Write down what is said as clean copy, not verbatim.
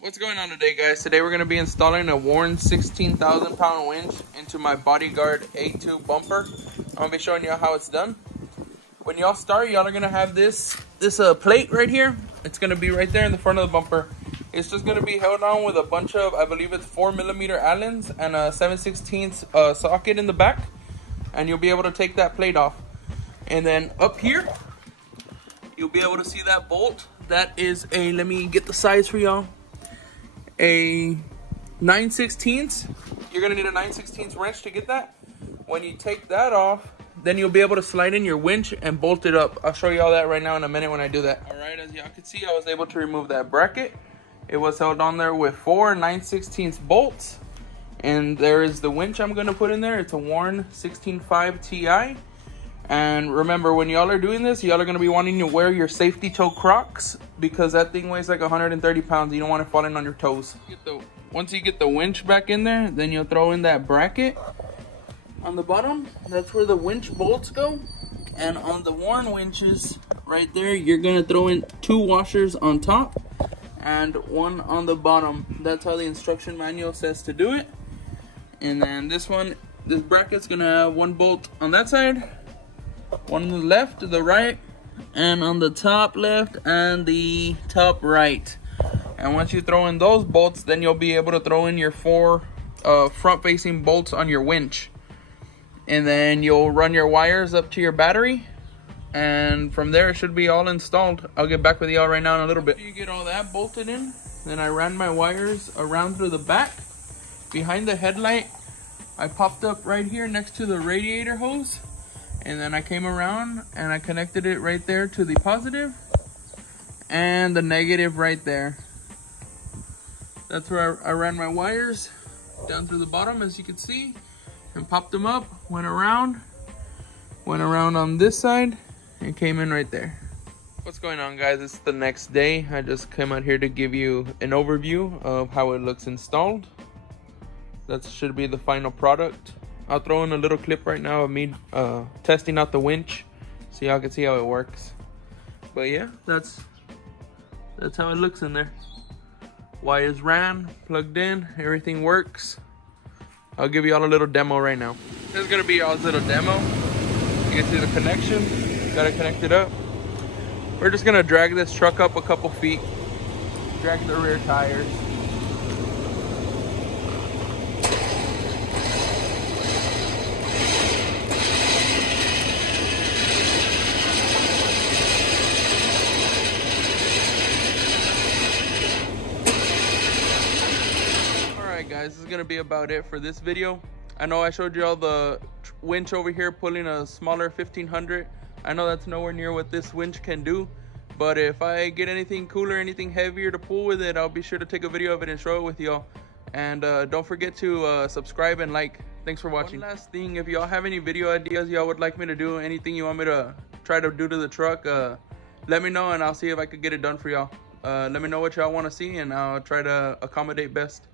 What's going on today, guys? Today we're going to be installing a Warren 16,000 pound winch into my Bodyguard A2 bumper. I'm going to be showing you how it's done. When y'all start, y'all are going to have this plate right here. It's going to be right there in the front of the bumper. It's just going to be held on with a bunch of, I believe it's 4mm Allens and a 7/16 socket in the back. And you'll be able to take that plate off. And then up here, you'll be able to see that bolt. That is a, let me get the size for y'all. A 9/16. You're gonna need a 9/16 wrench to get that. When you take that off, then you'll be able to slide in your winch and bolt it up. I'll show you all that right now in a minute when I do that. All right, as y'all can see, I was able to remove that bracket. It was held on there with 4 9/16 bolts. And there is the winch I'm gonna put in there. It's a Warren 16.5 Ti. And remember, when y'all are doing this, y'all are going to be wanting to wear your safety toe Crocs because that thing weighs like 130 pounds. You don't want it falling on your toes. Once you get the winch back in there, then you'll throw in that bracket on the bottom. That's where the winch bolts go. And on the Warren winches right there, you're going to throw in 2 washers on top and 1 on the bottom. That's how the instruction manual says to do it. And then this bracket's going to have 1 bolt on that side, 1 on the left, the right, and on the top left and the top right. And once you throw in those bolts, then you'll be able to throw in your 4 front-facing bolts on your winch. And then you'll run your wires up to your battery, and from there it should be all installed. I'll get back with y'all right now in a little bit. After you get all that bolted in, then I ran my wires around through the back. Behind the headlight, I popped up right here next to the radiator hose. And then I came around and I connected it right there to the positive and the negative right there. That's where I ran my wires down through the bottom, as you can see, and popped them up, went around on this side and came in right there. What's going on, guys? It's the next day. I just came out here to give you an overview of how it looks installed. That should be the final product. I'll throw in a little clip right now of me testing out the winch so y'all can see how it works. But yeah, that's how it looks in there. Wires ran, plugged in, everything works. I'll give y'all a little demo right now. This is gonna be y'all's little demo. You can see the connection, gotta connect it up. We're just gonna drag this truck up a couple feet, drag the rear tires. Guys, this is gonna be about it for this video. I know I showed you all the winch over here pulling a smaller 1500. I know that's nowhere near what this winch can do, but if I get anything cooler, anything heavier to pull with it, I'll be sure to take a video of it and show it with y'all. And don't forget to subscribe and like. Thanks for watching. One last thing, if y'all have any video ideas y'all would like me to do, anything you want me to try to do to the truck, let me know and I'll see if I could get it done for y'all. Let me know what y'all want to see and I'll try to accommodate best.